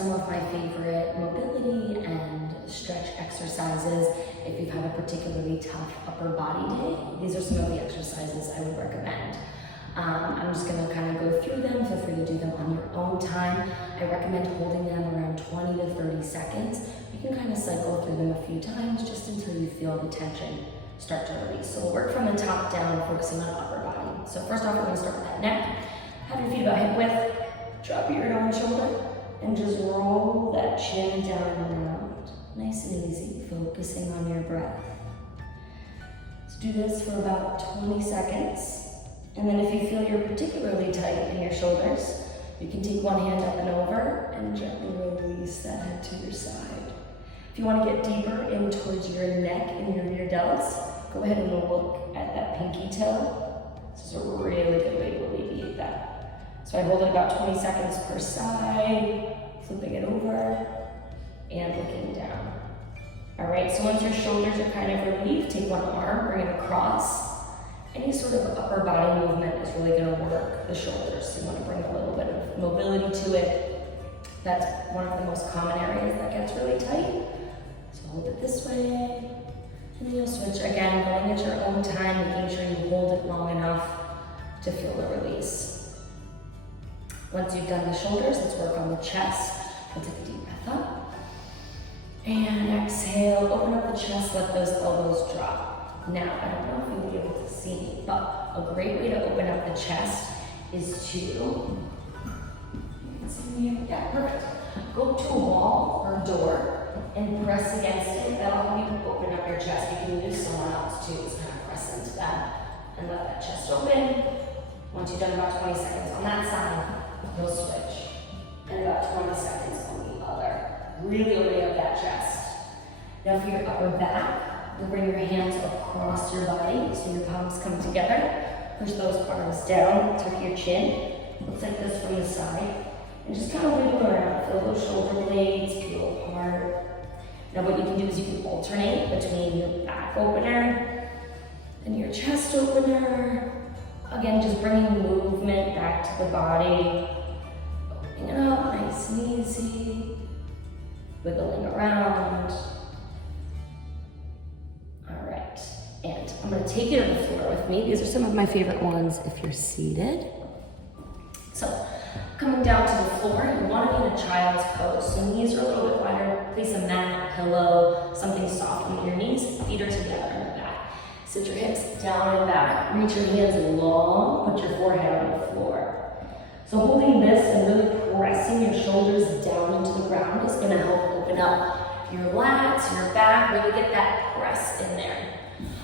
some of my favorite mobility and stretch exercises if you've had a particularly tough upper body day. These are some of the exercises I would recommend. I'm just gonna kind of go through them. Feel free to do them on your own time. I recommend holding them around 20 to 30 seconds. You can kind of cycle through them a few times just until you feel the tension start to release. So we'll work from the top down, focusing on upper body. So first off, we're gonna start with that neck. Have your feet about hip width. Drop your head on shoulder and just roll that chin down and around. Nice and easy, focusing on your breath. Let's do this for about 20 seconds. And then if you feel you're particularly tight in your shoulders, you can take one hand up and over and gently release that head to your side. If you want to get deeper in towards your neck and your rear delts, go ahead and look at that pinky toe. This is a really good way to alleviate that. So I hold it about 20 seconds per side, flipping it over and looking down. All right, so once your shoulders are kind of relieved, take one arm, bring it across. Any sort of upper body movement is really going to work the shoulders. So you want to bring a little bit of mobility to it. That's one of the most common areas that gets really tight. So hold it this way, and then you'll switch again, going at your own time, making sure you hold it long enough to feel the release. Once you've done the shoulders, let's work on the chest. We'll take a deep breath up. And exhale, open up the chest, let those elbows drop. Now, I don't know if you'll be able to see me, but a great way to open up the chest is to, you can see me here? Yeah, perfect. Go to a wall or a door and press against it. That'll help you open up your chest. You can use someone else too, just kind of press into that and let that chest open. Once you've done about 20 seconds on that side, you'll switch. And about 20 seconds on the other. Really opening up that chest. Now for your upper back, you'll bring your hands across your body so your palms come together. Push those arms down, tuck your chin. Looks like this from the side. And just kind of wiggle around. Feel those shoulder blades peel apart. Now what you can do is you can alternate between your back opener and your chest opener. Again, just bringing movement back to the body. Opening it up, nice and easy. Wiggling around. And I'm going to take you to the floor with me. These are some of my favorite ones if you're seated. So, coming down to the floor, you want to be in a child's pose. So knees are a little bit wider. Place a mat, pillow, something soft on your knees. Feet are together in the back. Sit your hips down and back. Reach your hands long. Put your forehead on the floor. So holding this and really pressing your shoulders down into the ground is going to help open up your lats, your back. Really get that press in there.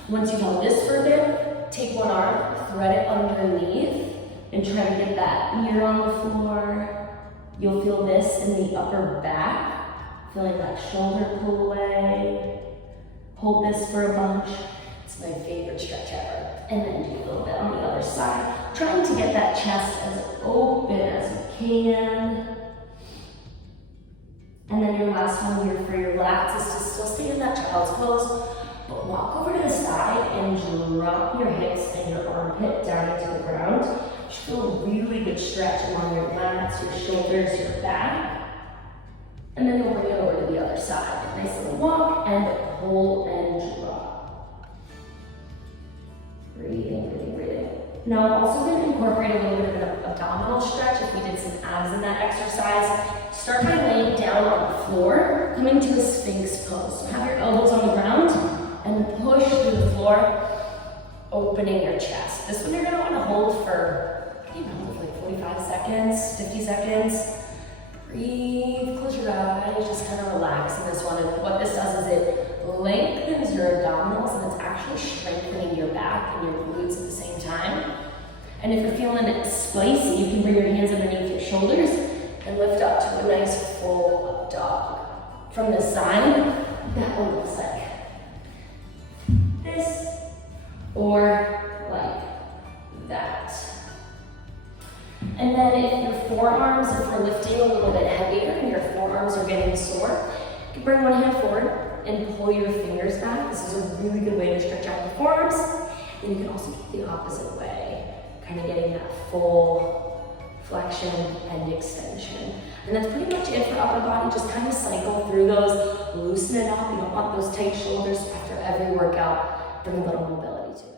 Once you've done this for a bit, take one arm, thread it underneath, and try to get that ear on the floor. You'll feel this in the upper back, feeling that shoulder pull away. Hold this for a bunch. It's my favorite stretch ever. And then do a little bit on the other side, trying to get that chest as open as you can. And then your last one here for your lats is to still stay in that child's pose. But walk over to the side and drop your hips and your armpit down into the ground. You should feel a really good stretch along your lats, your shoulders, your back. And then you'll bring it over to the other side. Nice little walk and hold and drop. Breathing, breathing, breathing. Now I'm also going to incorporate a little bit of an abdominal stretch if we did some abs in that exercise. Start by laying down on the floor, coming to a Sphinx pose. So have your elbows on the ground. And push through the floor, opening your chest. This one you're gonna wanna hold for, like 45 seconds, 50 seconds. Breathe, close your eyes, just kind of relax in this one. And what this does is it lengthens your abdominals and it's actually strengthening your back and your glutes at the same time. And if you're feeling it spicy, you can bring your hands underneath your shoulders and lift up to a nice full up dog. From the side, that one looks like this, or like that. And then if your forearms, if you're lifting a little bit heavier and your forearms are getting sore, you can bring one hand forward and pull your fingers back. This is a really good way to stretch out the forearms. And you can also do the opposite way, kind of getting that full flexion, and extension. And that's pretty much it for upper body. Just kind of cycle through those, loosen it up. You don't want those tight shoulders after every workout. Bring a little mobility to it.